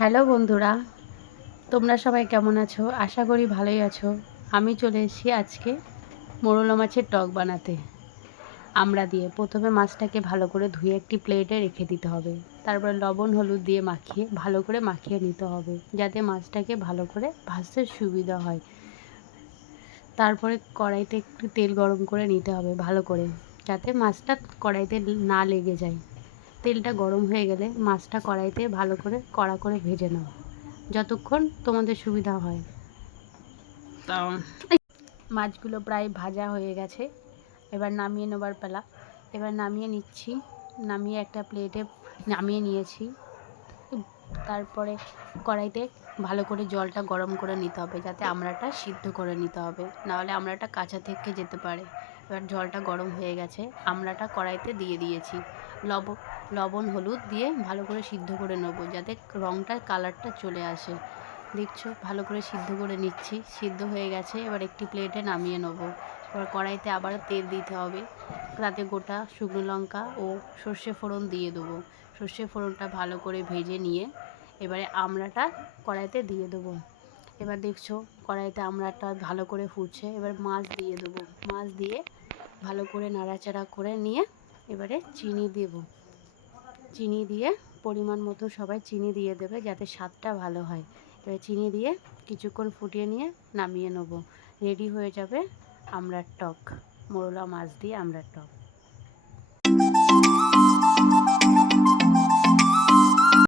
Hello বন্ধুরা, তোমরা সবাই কেমন আছো? আশা করি ভালোই আছো। আমি চলে এসেছি আজকে মোরলা মাছের টক বানাতে। আমড়া দিয়ে প্রথমে মাছটাকে ভালো করে ধুয়ে একটি প্লেটে রেখে দিতে হবে। তারপর লবণ হলুদ দিয়ে মাখিয়ে ভালো করে মাখিয়ে নিতে হবে, যাতে মাছটাকে ভালো করে ভাজতে সুবিধা হয়। তারপরে কড়াইতে একটু তেল গরম করে নিতে হবে ভালো করে, যাতে মাছটা কড়াইতে না লেগে যায়। তেলটা গরম হয়ে গেলে মাছটা কড়াইতে ভালো করে কড়া করে ভেজে নাও, যতক্ষণ তোমাদের সুবিধা হয়। তা মাছগুলো প্রায় ভাজা হয়ে গেছে, এবার নামিয়ে নেবার পালা। এবার নামিয়ে নিচ্ছি, নামিয়ে একটা প্লেটে নামিয়ে নিয়েছি। তারপরে কড়াইতে ভালো করে জলটা গরম করে নিতে হবে, যাতে আমড়াটা সিদ্ধ করে নিতে হবে, নাহলে আমড়াটা কাঁচা থেকে যেতে পারে। এবার জলটা গরম হয়ে গেছে, আমড়াটা কড়াইতে দিয়ে দিয়েছি। লবণ হলুদ দিয়ে ভালো করে সিদ্ধ করে নেবো, যাতে রঙটা কালারটা চলে আসে। দেখছো ভালো করে সিদ্ধ করে নিচ্ছি, সিদ্ধ হয়ে গেছে। এবার একটি প্লেটে নামিয়ে নেবো। এবার কড়াইতে আবার তেল দিতে হবে, তাতে গোটা শুকনো লঙ্কা ও সর্ষে ফোড়ন দিয়ে দেবো। সর্ষে ফোড়নটা ভালো করে ভেজে নিয়ে এবারে আমড়াটা কড়াইতে দিয়ে দেবো। এবার দেখছো কড়াইতে আমড়াটা ভালো করে ফুটছে, এবার মাছ দিয়ে দেবো। মাছ দিয়ে ভালো করে নাড়াচাড়া করে নিয়ে এবারে চিনি দেবো। চিনি দিয়ে পরিমাণ মতো সবাই চিনি দিয়ে দেবে, যাতে স্বাদটা ভালো হয়। এবার চিনি দিয়ে কিছুক্ষণ ফুটিয়ে নিয়ে নামিয়ে নেবো। রেডি হয়ে যাবে আমড়ার টক, মোরলা মাছ দিয়ে আমড়ার টক।